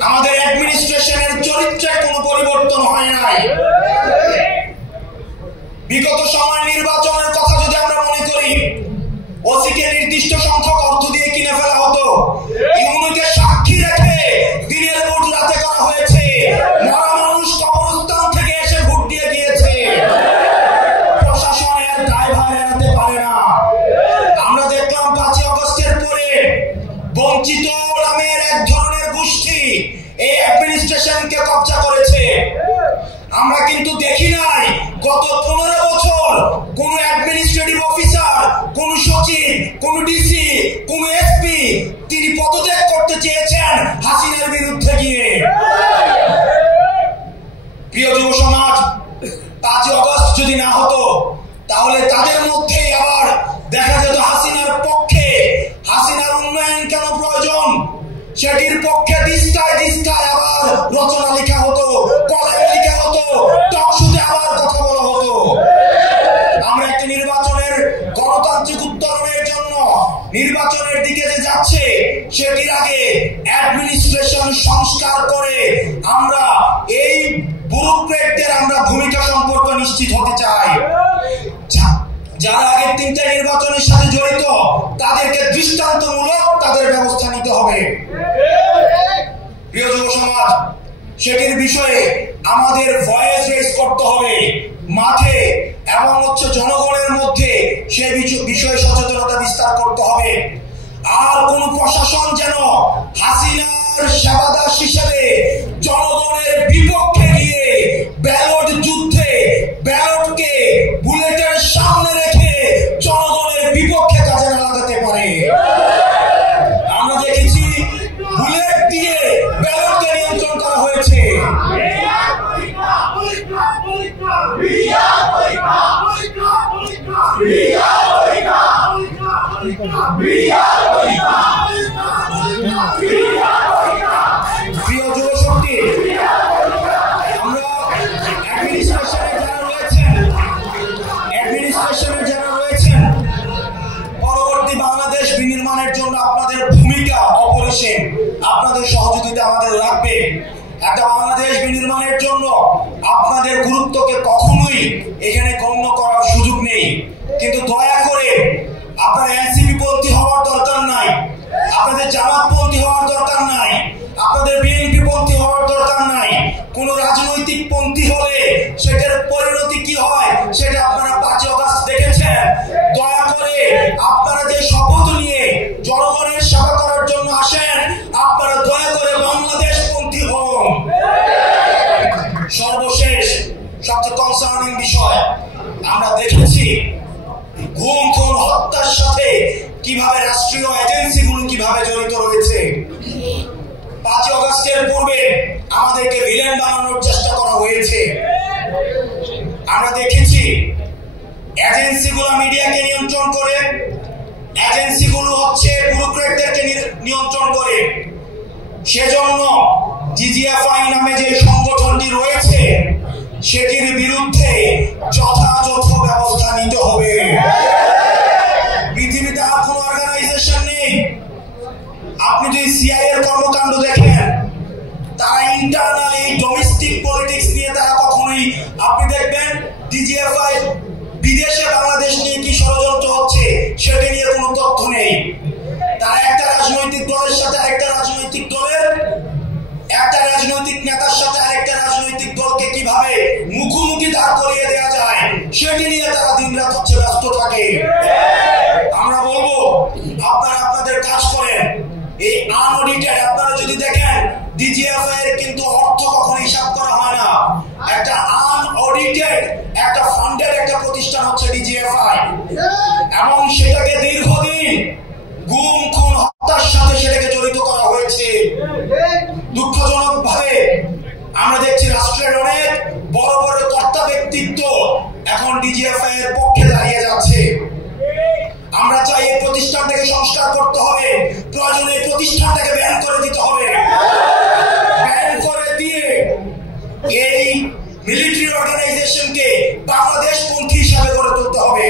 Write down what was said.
আমাদের অ্যাডমিনিস্ট্রেশনের চরিত্রে কোনো পরিবর্তন হয় নাই। বিগত সময় নির্বাচনের কথা যদি আমরা মনে করি, ওসিকে নির্দিষ্ট সংখ্যক অর্থ দিয়ে কিনে ফেলা হতো, ইউনুকে সাক্ষী রেখে দিনের ভোট রাতে করা হয়েছে, মরা মানুষ কবরস্থান থেকে এসে ভোট দিয়ে গিয়েছে। প্রশাসনের দায়ভার এড়াতে পারে না। আমরা দেখলাম 5 আগস্টের পরে বঞ্চিত নামের এক ধরনের গোষ্ঠী এই অ্যাডমিনিস্ট্রেশনকে কবজা করেছে। আমরা কিন্তু দেখি নাই গত 15 বছর কোন অ্যাডমিনিস্ট্রেটিভ অফিসার, কোন সচিব, কোন ডিসি, কোন এসপি তিনি পদত্যাগ করতে চেয়েছেন হাসিনার বিরুদ্ধে গিয়ে। প্রিয় যুব সমাজ, 5 আগস্ট যদি না হতো তাহলে তাদের মধ্যে আবার দেখা যেত হাসিনার পক্ষে, হাসিনার উন্নয়ন কেন প্রয়োজন সেটির পক্ষে দিস্তায় দিস্তায় আবার রচনা লেখা হতো, কলম লেখা হতো, টকশোতে আবার কথা বলা হতো। আমরা একটা নির্বাচনের গণতান্ত্রিক উত্তরণের জন্য নির্বাচনের দিকে যে যাচ্ছে সেটির আগে অ্যাডমিনিস্ট্রেশন সংস্কার করে আমরা এই ব্যুরোক্রেটদের আমরা ভূমিকা সম্পর্ক নিশ্চিত হতে চাই। যারা আগের 3টা নির্বাচনের সাথে জড়িত তাদেরকে দৃষ্টান্তমূলক তাদের ব্যবস্থা নিতে হবে। প্রিয় যুব সমাজ, সেটির বিষয়ে আমাদের ভয়েস রেজ করতে হবে মাঠে এবং জনগণের মধ্যে সেই বিষয়ে সচেতনতা বিস্তার করতে হবে। আর কোন প্রশাসন যেন হাসিনার সেবাদাস হিসেবে জনগণের বিপক্ষে গিয়ে ব্যালট যুদ্ধে ব্যালটকে বুলেটের সামনে রেখে জনগণের বিপক্ষে কাজে না লাগাতে পারে। আমরা দেখেছি বুলেট দিয়ে ব্যালটকে নিয়ন্ত্রণ করা হয়েছে। প্রিয় যুব শক্তি, আমরা অ্যাডমিনিস্ট্রেশনে যারা রয়েছেন পরবর্তী বাংলাদেশ বিনির্মাণের জন্য আপনাদের ভূমিকা অপরিসীম। আপনাদের সহযোগিতা আমাদের লাগবে। একটা বাংলাদেশ বিনির্মাণের জন্য আপনাদের গুরুত্বকে কখনোই এখানে গণ্য করার সুযোগ নেই। কিন্তু দয়া করে আপনার এনসিপি পন্থী হওয়ার দরকার নাই, আপনাদের জামাতপন্থী হওয়ার দরকার নাই, আপনাদের বিএনপি পন্থী হওয়ার দরকার নাই। কোন রাজনৈতিক পন্থী হলে সেটার পরিণতি কি হয় সেটা আপনারা 5 আগস্ট দেখেছেন। দয়া করে আপনারা যে শপথ নিয়ে জনগণের সেবা করার জন্য আসেন, আপনারা দয়া করে বাংলাদেশ পন্থী হন। সর্বশেষ সবচেয়ে কনসার্নিং বিষয়, আমরা দেখেছি গুম খুন হত্যার সাথে কিভাবে রাষ্ট্রীয় এজেন্সিগুলো কিভাবে জড়িত রয়েছে। 5 আগস্টের পূর্বে আমাদেরকে ভিলেন বানানোর চেষ্টা করা হয়েছে। আমরা দেখেছি এজেন্সিগুলো মিডিয়াকে নিয়ন্ত্রণ করে, এজেন্সিগুলো ব্যুরোক্রেটদেরকে নিয়ন্ত্রণ করে। সেজন্য জিজিএফআই নামে যে সংগঠনটি রয়েছে সেটির বিরুদ্ধে যথাযথ ব্যবস্থা নিতে হবে। পৃথিবীতে আর কোন অর্গানাইজেশন নেই। আপনি যদি সিআই এর কর্মকাণ্ড দেখেন, তারা ইন্টারনাল এই ডোমেস্টিক পলিটিক্স নিয়ে তারা কখনোই, আপনি দেখবেন ডিজিএফআই বিদেশে বাংলাদেশ নিয়ে কি ষড়যন্ত্র হচ্ছে সেটা নিয়ে কোনো তথ্য নেই। তারা একটা রাজনৈতিক দলের সাথে আরেকটা রাজনৈতিক দলের, একটা রাজনৈতিক নেতার সাথে আরেকটা রাজনৈতিক দলকে কিভাবে মুখোমুখি দাঁড় করিয়ে দেওয়া যায় সেটি নিয়ে তারা দিনরাত ব্যস্ত থাকে। আমরা বলবো আপনারা আপনাদের কাজ করেন। এই আনঅডিটেড আপনারা যদি দেখেন ডিজিএফআই এর কিন্তু অর্থ কখনো হিসাব করা হয় না। একটা আনঅডিটেড একটা ফান্ডের একটা প্রতিষ্ঠান হচ্ছে ডিজিএফআই, এবং সেটাকে দীর্ঘদিন গুম খুন হত্যার সাথে সেটাকে জড়িত করা হয়েছে। দুঃখজনক ভাবে আমরা দেখছি রাষ্ট্রের অনেক বড় বড় কর্তা ব্যক্তিত্ব এখন ডিজিএফআই এর পক্ষে দাঁড়িয়ে যাচ্ছে। আমরা চাই এই প্রতিষ্ঠানটাকে সংস্কার করতে হবে, প্রয়োজনে প্রতিষ্ঠানটাকে ব্যান করে দিতে হবে। ব্যান করে দিয়ে এই মিলিটারি অর্গানাইজেশনকে বাংলাদেশ পন্থী হিসাবে গড়ে তুলতে হবে।